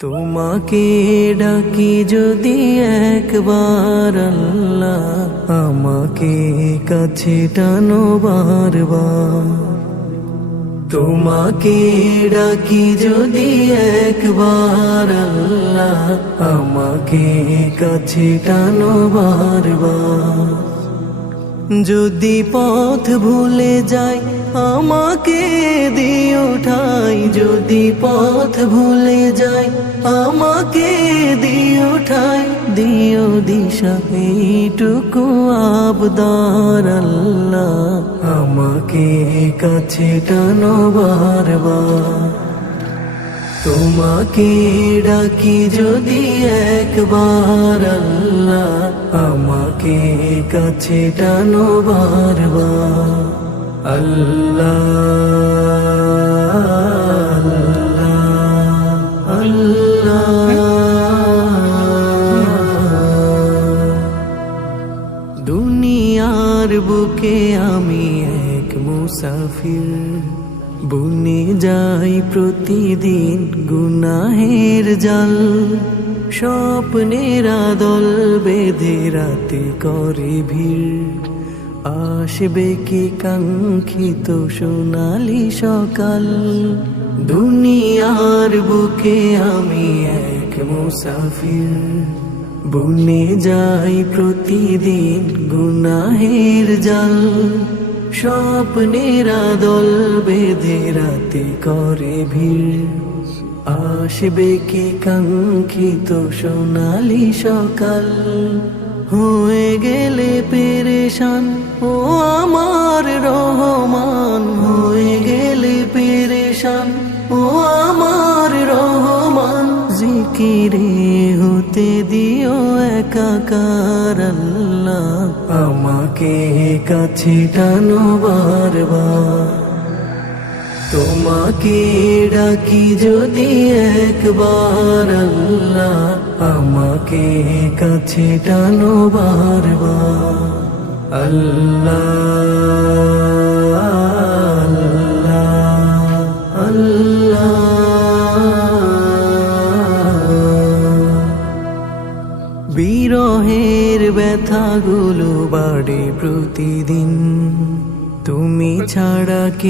তোমাকে ডাকি যদি একবার আল্লাহ, আমাকে কাছে টানো বারবার। তোমাকে ডাকি যদি একবার আল্লাহ, আমাকে কাছে টানো বারবার। যদি পথ ভুলে যাই আমাকে দিও ঠাই, যদি পথ ভুলে যাই আমাকে দিও ঠাই, দিও দিশা এইটুকু আবদার আল্লাহ, আমাকে কাছে টানো বারবার। তোমাকে ডাকি যদি একবার আল্লাহ, আমাকে কাছে টানো বারবার। আল্লাহ আল্লাহ আল্লাহ। দুনিয়ার বুকে আমি এক মুসাফির, বুনে যাই প্রতিদিন গুনাহের জাল। স্বপ্নের আদল বেঁধে রাতে করে ভিড়, আসবে কি কাঙ্ক্ষিত সোনালি সকাল। দুনিয়ার বুকে আমি এক মুসাফির, বুনে যাই প্রতিদিন গুনাহের জাল। স্বপ্নের আদল বেঁধে রাতে করে ভিড়, আসবে কি কাঙ্ক্ষিত সোনালি সকাল। হয়ে গেলে পেরেশান ও আমার রহমান, হয়ে গেলে পেরেশান ও আমার রহমান। জিকিরে হতে দিও একাকার আল্লাহ, আমাকে কাছে টানো বারবার। তোমাকে ডাকি যদি একবার আল্লাহ, আমাকে কাছে টানো বারবার। আল্লাহ আল্লাহ আল্লাহ। বিরহের ব্যথাগুলো বাড়ে প্রতিদিন, তুমি ছাড়া